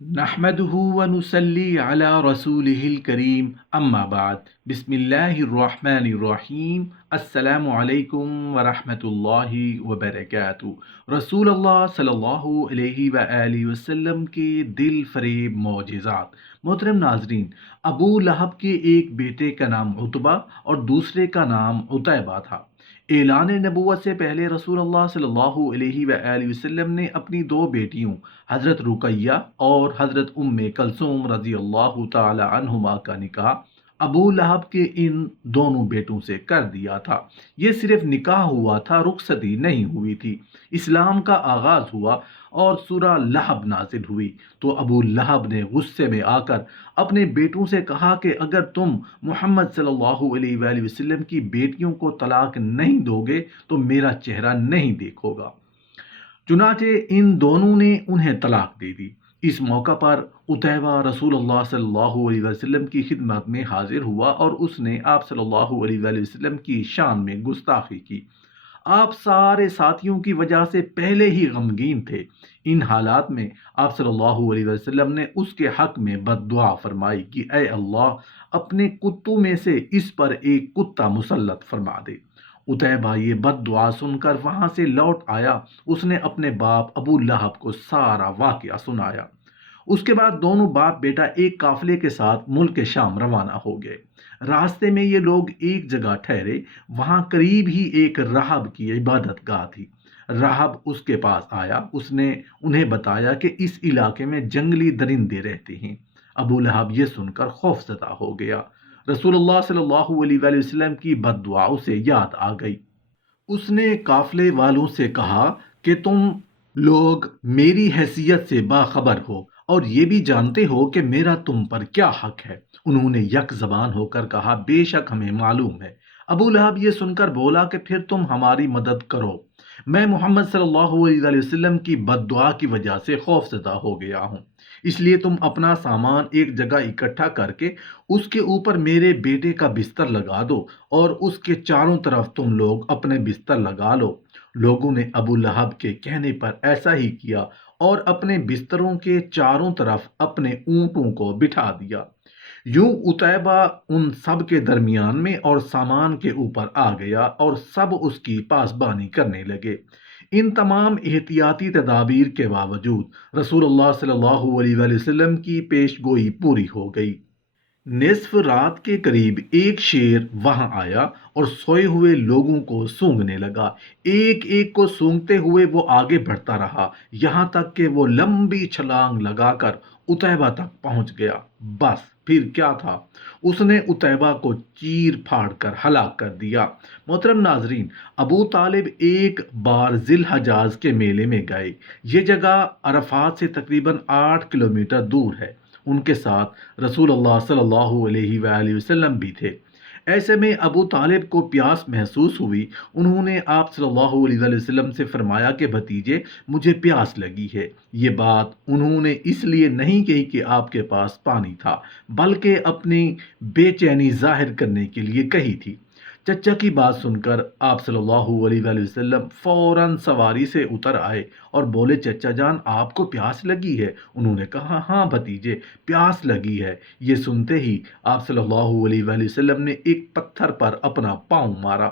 نحمده ونصلي على رسوله الكريم اما بعد بسم الله الرحمن الرحیم السلام علیکم ورحمۃ اللہ وبرکاتہ۔ رسول اللہ صلی اللہ علیہ وآلہ وسلم کے دل فریب معجزات۔ محترم ناظرین، ابو لہب کے ایک بیٹے کا نام عتبہ اور دوسرے کا نام عتیبہ تھا۔ اعلان نبوت سے پہلے رسول اللہ صلی اللہ علیہ وآلہ وسلم نے اپنی دو بیٹیوں حضرت رقیہ اور حضرت ام کلثوم رضی اللہ تعالی عنہما کا نکاح ابو لہب کے ان دونوں بیٹوں سے کر دیا تھا۔ یہ صرف نکاح ہوا تھا، رخصتی نہیں ہوئی تھی۔ اسلام کا آغاز ہوا اور سورہ لہب نازل ہوئی تو ابو لہب نے غصے میں آ کر اپنے بیٹوں سے کہا کہ اگر تم محمد صلی اللہ علیہ وآلہ وسلم کی بیٹیوں کو طلاق نہیں دو گے تو میرا چہرہ نہیں دیکھو گا۔ چنانچہ ان دونوں نے انہیں طلاق دے دی۔ اس موقع پر عتیبہ رسول اللہ صلی اللہ علیہ وسلم کی خدمت میں حاضر ہوا اور اس نے آپ صلی اللہ علیہ وآلہ وسلم کی شان میں گستاخی کی۔ آپ سارے ساتھیوں کی وجہ سے پہلے ہی غمگین تھے۔ ان حالات میں آپ صلی اللہ علیہ وسلم نے اس کے حق میں بد دعا فرمائی کہ اے اللہ، اپنے کتوں میں سے اس پر ایک کتا مسلط فرما دے۔ عتیبہ یہ بد دعا سن کر وہاں سے لوٹ آیا۔ اس نے اپنے باپ ابو لہب کو سارا واقعہ سنایا۔ اس کے بعد دونوں باپ بیٹا ایک قافلے کے ساتھ ملک شام روانہ ہو گئے۔ راستے میں یہ لوگ ایک جگہ ٹھہرے۔ وہاں قریب ہی ایک راہب کی عبادت گاہ تھی۔ راہب اس کے پاس آیا۔ اس نے انہیں بتایا کہ اس علاقے میں جنگلی درندے رہتے ہیں۔ ابو لہب یہ سن کر خوف زدہ ہو گیا۔ رسول اللہ صلی اللہ علیہ وآلہ وسلم کی بد دعا اسے یاد آ گئی۔ اس نے قافلے والوں سے کہا کہ تم لوگ میری حیثیت سے باخبر ہو اور یہ بھی جانتے ہو کہ میرا تم پر کیا حق ہے۔ انہوں نے یک زبان ہو کر کہا بے شک ہمیں معلوم ہے۔ ابو لہب یہ سن کر بولا کہ پھر تم ہماری مدد کرو، میں محمد صلی اللہ علیہ وآلہ وسلم کی بد دعا کی وجہ سے خوف زدہ ہو گیا ہوں، اس لیے تم اپنا سامان ایک جگہ اکٹھا کر کے اس کے اوپر میرے بیٹے کا بستر لگا دو اور اس کے چاروں طرف تم لوگ اپنے بستر لگا لو۔ لوگوں نے ابو لہب کے کہنے پر ایسا ہی کیا اور اپنے بستروں کے چاروں طرف اپنے اونٹوں کو بٹھا دیا۔ یوں عتیبہ ان سب کے درمیان میں اور سامان کے اوپر آ گیا اور سب اس کی پاسبانی کرنے لگے۔ ان تمام احتیاطی تدابیر کے باوجود رسول اللہ صلی اللہ علیہ وآلہ وسلم کی پیش گوئی پوری ہو گئی۔ نصف رات کے قریب ایک شیر وہاں آیا اور سوئے ہوئے لوگوں کو سونگھنے لگا۔ ایک ایک کو سونگھتے ہوئے وہ آگے بڑھتا رہا، یہاں تک کہ وہ لمبی چھلانگ لگا کر عتیبہ تک پہنچ گیا۔ بس پھر کیا تھا، اس نے عتیبہ کو چیر پھاڑ کر ہلاک کر دیا۔ محترم ناظرین، ابو طالب ایک بار ذی الحجاز کے میلے میں گئے۔ یہ جگہ عرفات سے تقریباً 8 کلومیٹر دور ہے۔ ان کے ساتھ رسول اللہ صلی اللہ علیہ وآلہ وسلم بھی تھے۔ ایسے میں ابو طالب کو پیاس محسوس ہوئی۔ انہوں نے آپ صلی اللہ علیہ وآلہ وسلم سے فرمایا کہ بھتیجے، مجھے پیاس لگی ہے۔ یہ بات انہوں نے اس لیے نہیں کہی کہ آپ کے پاس پانی تھا، بلکہ اپنی بے چینی ظاہر کرنے کے لیے کہی تھی۔ چچا کی بات سن کر آپ صلی اللہ علیہ وآلہ وسلم فوراً سواری سے اتر آئے اور بولے چچا جان، آپ کو پیاس لگی ہے؟ انہوں نے کہا ہاں بھتیجے، پیاس لگی ہے۔ یہ سنتے ہی آپ صلی اللہ علیہ وآلہ وسلم نے ایک پتھر پر اپنا پاؤں مارا۔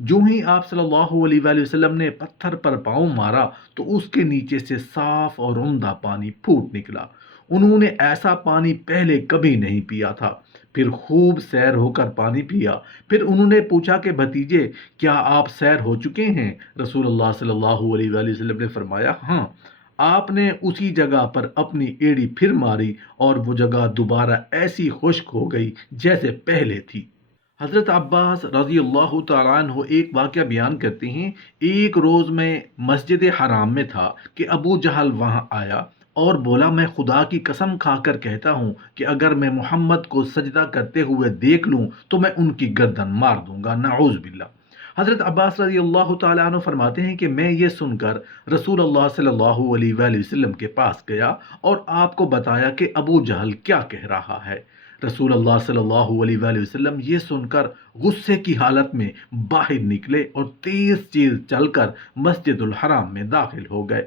جو ہی آپ صلی اللہ علیہ وآلہ وسلم نے پتھر پر پاؤں مارا تو اس کے نیچے سے صاف اور عمدہ پانی پھوٹ نکلا۔ انہوں نے ایسا پانی پہلے کبھی نہیں پیا تھا۔ پھر خوب سیر ہو کر پانی پیا۔ پھر انہوں نے پوچھا کہ بھتیجے، کیا آپ سیر ہو چکے ہیں؟ رسول اللہ صلی اللہ علیہ وآلہ وسلم نے فرمایا ہاں۔ آپ نے اسی جگہ پر اپنی ایڑی پھر ماری اور وہ جگہ دوبارہ ایسی خشک ہو گئی جیسے پہلے تھی۔ حضرت عباس رضی اللہ تعالیٰ عنہ ایک واقعہ بیان کرتے ہیں۔ ایک روز میں مسجد حرام میں تھا کہ ابو جہل وہاں آیا اور بولا میں خدا کی قسم کھا کر کہتا ہوں کہ اگر میں محمد کو سجدہ کرتے ہوئے دیکھ لوں تو میں ان کی گردن مار دوں گا، نعوذ باللہ۔ حضرت عباس رضی اللہ تعالیٰ عنہ فرماتے ہیں کہ میں یہ سن کر رسول اللہ صلی اللہ علیہ وآلہ وسلم کے پاس گیا اور آپ کو بتایا کہ ابو جہل کیا کہہ رہا ہے۔ رسول اللہ صلی اللہ علیہ وآلہ وسلم یہ سن کر غصے کی حالت میں باہر نکلے اور تیز چل کر مسجد الحرام میں داخل ہو گئے۔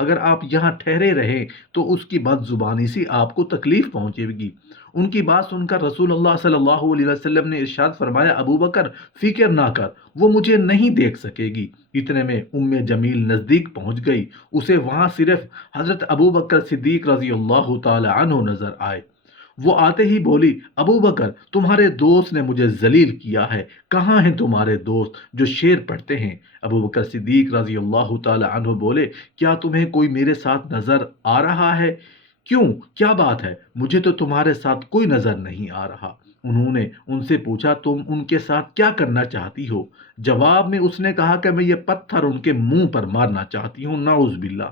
اگر آپ یہاں ٹھہرے رہیں تو اس کی بد زبانی سے آپ کو تکلیف پہنچے گی۔ ان کی بات سن کر رسول اللہ صلی اللہ علیہ وسلم نے ارشاد فرمایا، ابو بکر فکر نہ کر، وہ مجھے نہیں دیکھ سکے گی۔ اتنے میں جمیل نزدیک پہنچ گئی، اسے وہاں صرف حضرت ابو بکر صدیق رضی اللہ تعالی عنہ نظر آئے۔ وہ آتے ہی بولی، ابو بکر تمہارے دوست نے مجھے ذلیل کیا ہے، کہاں ہیں تمہارے دوست جو شعر پڑھتے ہیں؟ ابو بکر صدیق رضی اللہ تعالی عنہ بولے، کیا تمہیں کوئی میرے ساتھ نظر آ رہا ہے؟ کیوں، کیا بات ہے؟ مجھے تو تمہارے ساتھ کوئی نظر نہیں آ رہا۔ انہوں نے ان سے پوچھا، تم ان کے ساتھ کیا کرنا چاہتی ہو؟ جواب میں اس نے کہا کہ میں یہ پتھر ان کے منہ پر مارنا چاہتی ہوں، نعوذ باللہ۔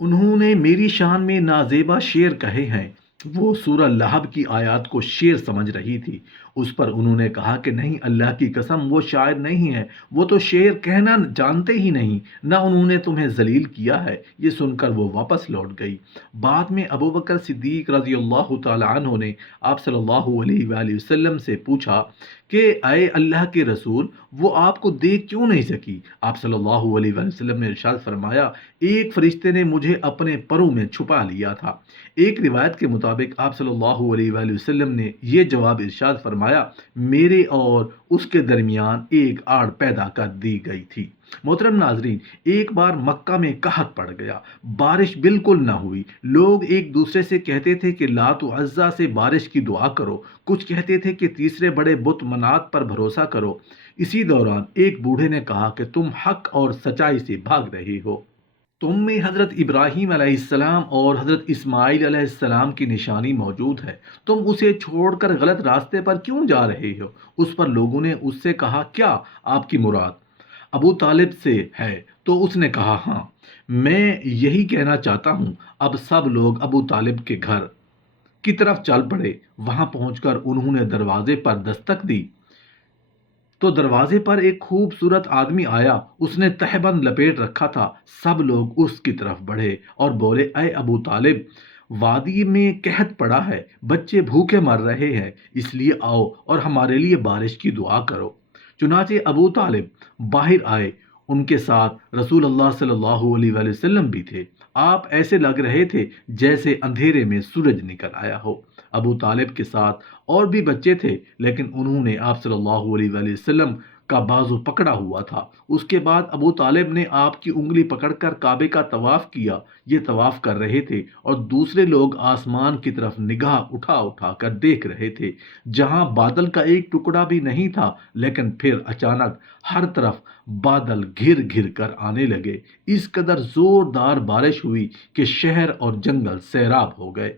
انہوں نے میری شان میں نازیبا شعر کہے ہیں۔ وہ سورہ لہب کی آیات کو شعر سمجھ رہی تھی۔ اس پر انہوں نے کہا کہ نہیں، اللہ کی قسم وہ شاعر نہیں ہے، وہ تو شعر کہنا جانتے ہی نہیں، نہ انہوں نے تمہیں ذلیل کیا ہے۔ یہ سن کر وہ واپس لوٹ گئی۔ بعد میں ابو بکر صدیق رضی اللہ تعالی عنہ نے آپ صلی اللہ علیہ وآلہ وسلم سے پوچھا کہ اے اللہ کے رسول، وہ آپ کو دیکھ کیوں نہیں سکی؟ آپ صلی اللہ علیہ وآلہ وسلم نے ارشاد فرمایا، ایک فرشتے نے مجھے اپنے پروں میں چھپا لیا تھا۔ ایک روایت کے مطابق آپ صلی اللہ علیہ وآلہ وسلم نے یہ جواب ارشاد فرمایا، میرے اور اس کے درمیان ایک آڑ پیدا کر دی گئی تھی۔ محترم ناظرین، ایک بار مکہ میں قحط پڑ گیا، بارش بالکل نہ ہوئی۔ لوگ ایک دوسرے سے کہتے تھے کہ لات و عزا سے بارش کی دعا کرو، کچھ کہتے تھے کہ تیسرے بڑے بت منات پر بھروسہ کرو۔ اسی دوران ایک بوڑھے نے کہا کہ تم حق اور سچائی سے بھاگ رہے ہو، تم میں حضرت ابراہیم علیہ السلام اور حضرت اسماعیل علیہ السلام کی نشانی موجود ہے، تم اسے چھوڑ کر غلط راستے پر کیوں جا رہے ہو؟ اس پر لوگوں نے اس سے کہا، کیا آپ کی مراد ابو طالب سے ہے؟ تو اس نے کہا، ہاں، میں یہی کہنا چاہتا ہوں۔ اب سب لوگ ابو طالب کے گھر کی طرف چل پڑے۔ وہاں پہنچ کر انہوں نے دروازے پر دستک دی تو دروازے پر ایک خوبصورت آدمی آیا، اس نے تہبند لپیٹ رکھا تھا۔ سب لوگ اس کی طرف بڑھے اور بولے، اے ابو طالب، وادی میں قحط پڑا ہے، بچے بھوکے مر رہے ہیں، اس لیے آؤ اور ہمارے لیے بارش کی دعا کرو۔ چنانچہ ابو طالب باہر آئے، ان کے ساتھ رسول اللہ صلی اللہ علیہ وآلہ وسلم بھی تھے۔ آپ ایسے لگ رہے تھے جیسے اندھیرے میں سورج نکل آیا ہو۔ ابو طالب کے ساتھ اور بھی بچے تھے، لیکن انہوں نے آپ صلی اللہ علیہ وآلہ وسلم کا بازو پکڑا ہوا تھا۔ اس کے بعد ابو طالب نے آپ کی انگلی پکڑ کر کعبے کا طواف کیا۔ یہ طواف کر رہے تھے اور دوسرے لوگ آسمان کی طرف نگاہ اٹھا اٹھا کر دیکھ رہے تھے، جہاں بادل کا ایک ٹکڑا بھی نہیں تھا۔ لیکن پھر اچانک ہر طرف بادل گھر گھر کر آنے لگے، اس قدر زوردار بارش ہوئی کہ شہر اور جنگل سیراب ہو گئے۔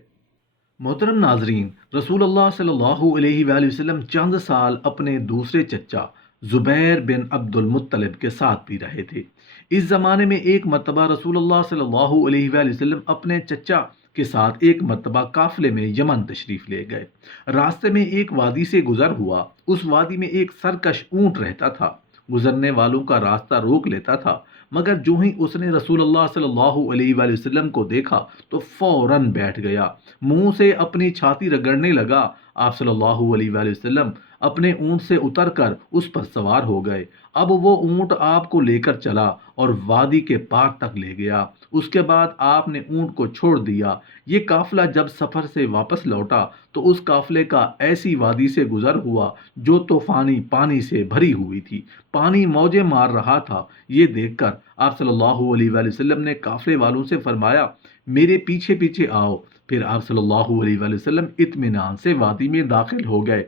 محترم ناظرین، رسول اللہ صلی اللہ علیہ وآلہ وسلم چند سال اپنے دوسرے چچا زبیر بن عبد المطلب کے ساتھ بھی رہے تھے۔ اس زمانے میں ایک مرتبہ رسول اللہ صلی اللہ علیہ وآلہ وسلم اپنے چچا کے ساتھ ایک مرتبہ قافلے میں یمن تشریف لے گئے۔ راستے میں ایک وادی سے گزر ہوا۔ اس وادی میں ایک سرکش اونٹ رہتا تھا، گزرنے والوں کا راستہ روک لیتا تھا، مگر جو ہی اس نے رسول اللہ صلی اللہ علیہ وآلہ وسلم کو دیکھا تو فوراً بیٹھ گیا، منہ سے اپنی چھاتی رگڑنے لگا۔ آپ صلی اللہ علیہ وآلہ وسلم اپنے اونٹ سے اتر کر اس پر سوار ہو گئے۔ اب وہ اونٹ آپ کو لے کر چلا اور وادی کے پار تک لے گیا۔ اس کے بعد آپ نے اونٹ کو چھوڑ دیا۔ یہ قافلہ جب سفر سے واپس لوٹا تو اس قافلے کا ایسی وادی سے گزر ہوا جو طوفانی پانی سے بھری ہوئی تھی، پانی موجیں مار رہا تھا۔ یہ دیکھ کر آپ صلی اللہ علیہ وآلہ وسلم نے قافلے والوں سے فرمایا، میرے پیچھے پیچھے آؤ۔ پھر آپ صلی اللہ علیہ وآلہ وسلم اطمینان سے وادی میں داخل ہو گئے۔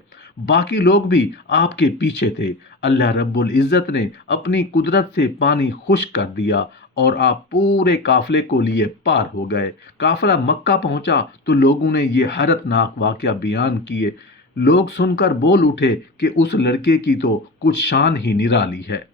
باقی لوگ بھی آپ کے پیچھے تھے۔ اللہ رب العزت نے اپنی قدرت سے پانی خشک کر دیا اور آپ پورے قافلے کو لیے پار ہو گئے۔ قافلہ مکہ پہنچا تو لوگوں نے یہ حیرت ناک واقعہ بیان کیے۔ لوگ سن کر بول اٹھے کہ اس لڑکے کی تو کچھ شان ہی نرالی ہے۔